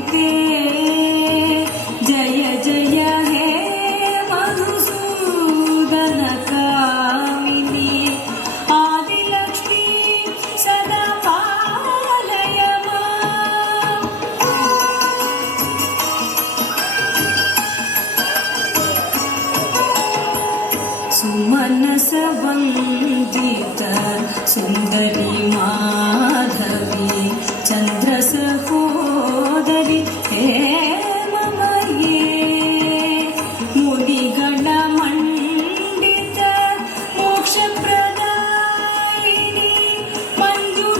शान्तियुते जय जय हे मधुसूदनकामिनी आदिलक्ष्मी सदा पालय माम् सुमनसवन्दित सुन्दरी माधवी चन्द्रसहोदरि हेममये मुनिगणमण्डित मोक्षप्रदायिनी मञ्जुलभाषिणी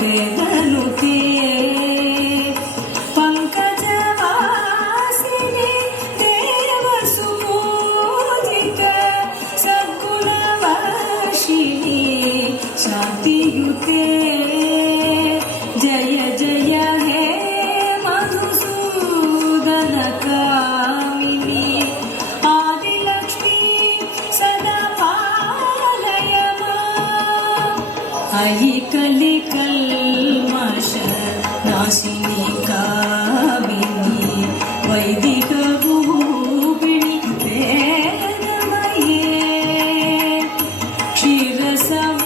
वेदनुते पङ्कजवासिनी देवसुपूजित सद्गुणवर्षिणी शान्तियुते जय जय हे मधुसूदनकामिनी आदिलक्ष्मी सदा पालय माम् अयि कलिकल्मष नाशिनी कामिनी वैदिकरूपिणि वेदमये क्षीरसमुद्भव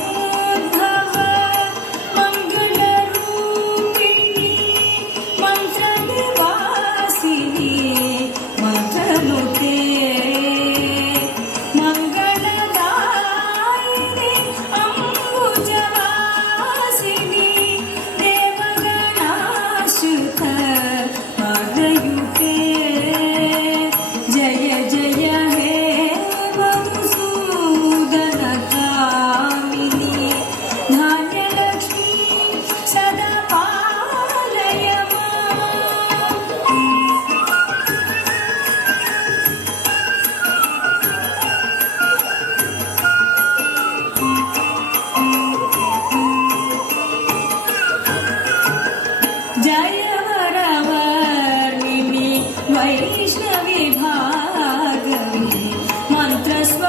मङ्गलरूपिणी मन्त्रनिवासिनी मन्त्रनुते मङ्गलदायिनी अम्बुजवासिनी देवगणाश्रित पादयुते जय जय हे मधुसूदनकामिनी धान्यलक्ष्मी सदा पालय माम् जय वरवर्णिनि वैष्णवी भागवि मन्त्रस्वरूपिणि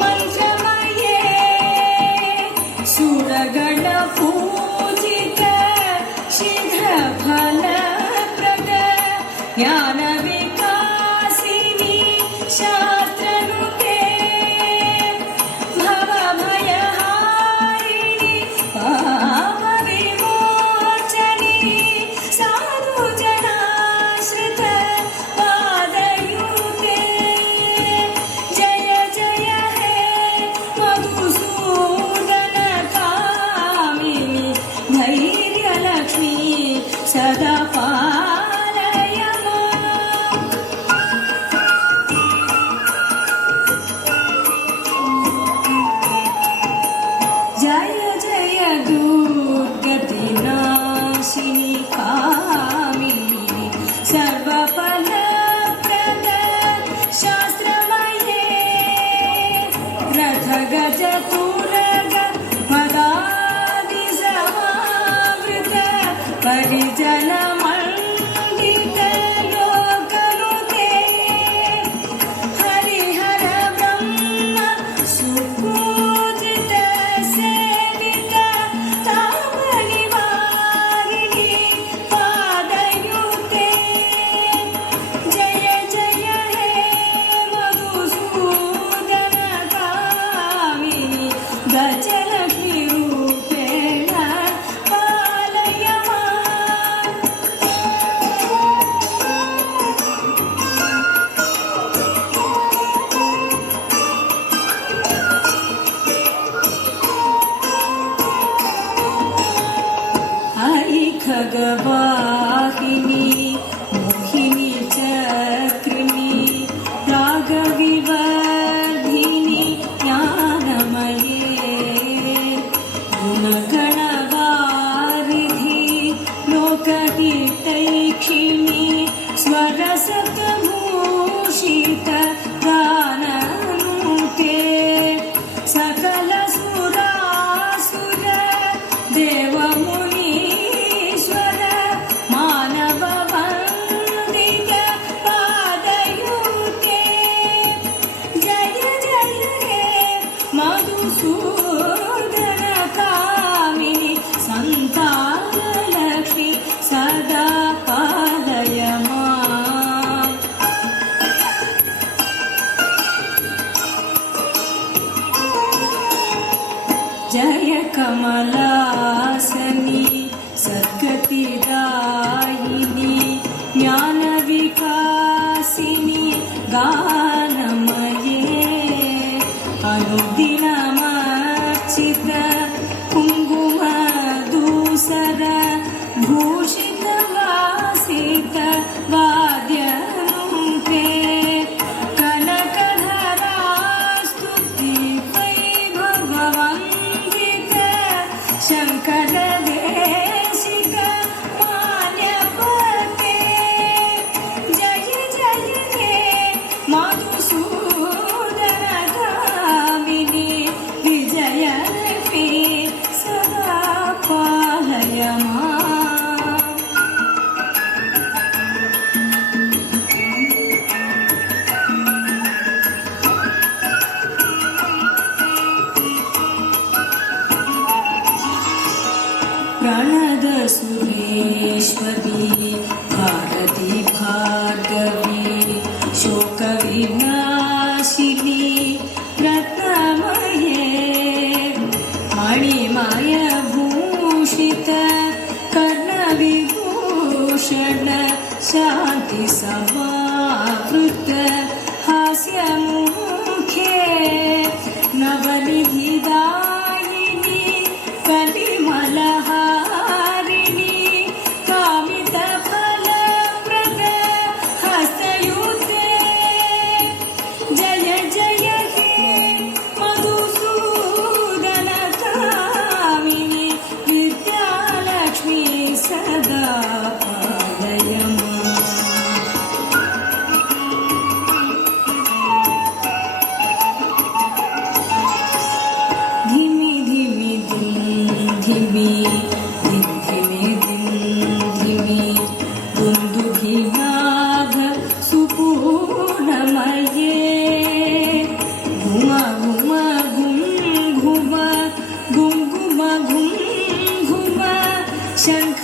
मन्त्रमये सुरगणपूजित शीघ्रफलप्रद ज्ञानविकासिनि शास्त्रनुते भवभयहारिणि पापविमोचनि साधुजनाश्रित पादयुते जय जय हे मधुसूदनकामिनि धैर्यलक्ष्मी सदा पालय माम् जय जय दुर्गतिनाशिनी कामिनी सर्वफलप्रद शास्त्रमये रथगजतुरग मदादिसमावृत परिजनमण्डित लोकनुते हरिहर ब्रह्म सुपूजित सेवित तापनिवारिणि पादयुते जय जय हे मधुसूदनकामिनि गजलक्ष्मी रूपेण पालय माम् अयि खगवाहिनी मोहिनी चक्रिणी रागविवर्धिनी ज्ञानमये गुणगणवारिधि लोकहितैक्षिणी स्वरसतभूषित गाननुते सकलसुरासुर देवमुनीश्वर मानववन्दित पादयुते जय जय हे मधुसूदनकामिनि सर भूषितवासित वाद्यनुपे कनकधरास्तुति वैभववन्दित शङ्कर देशिक मान्यपते जय जय हे मधुसूदन कामिनि विजयलक्ष्मी सदा पालय माम् प्रणद सुरेश्वरी भारती भार्गवी शोकविनाशिनी रत्नमये मणिमय भूषित कर्णविभूषण शान्ति समावृत हास्यमुखे नवनिधिदायिनी कलिमलहारिणी कामितफलप्रद हस्तयुते जय जय हे मधुसूदन कामिनि विद्यालक्ष्मी सदा पालय माम् धिमि धिमि धिमि धिमि धिमि दुन्दुभिनाद सुपूर्णमये घुम घुम घुम घुम घुम घुम घुम घुम शङ्ख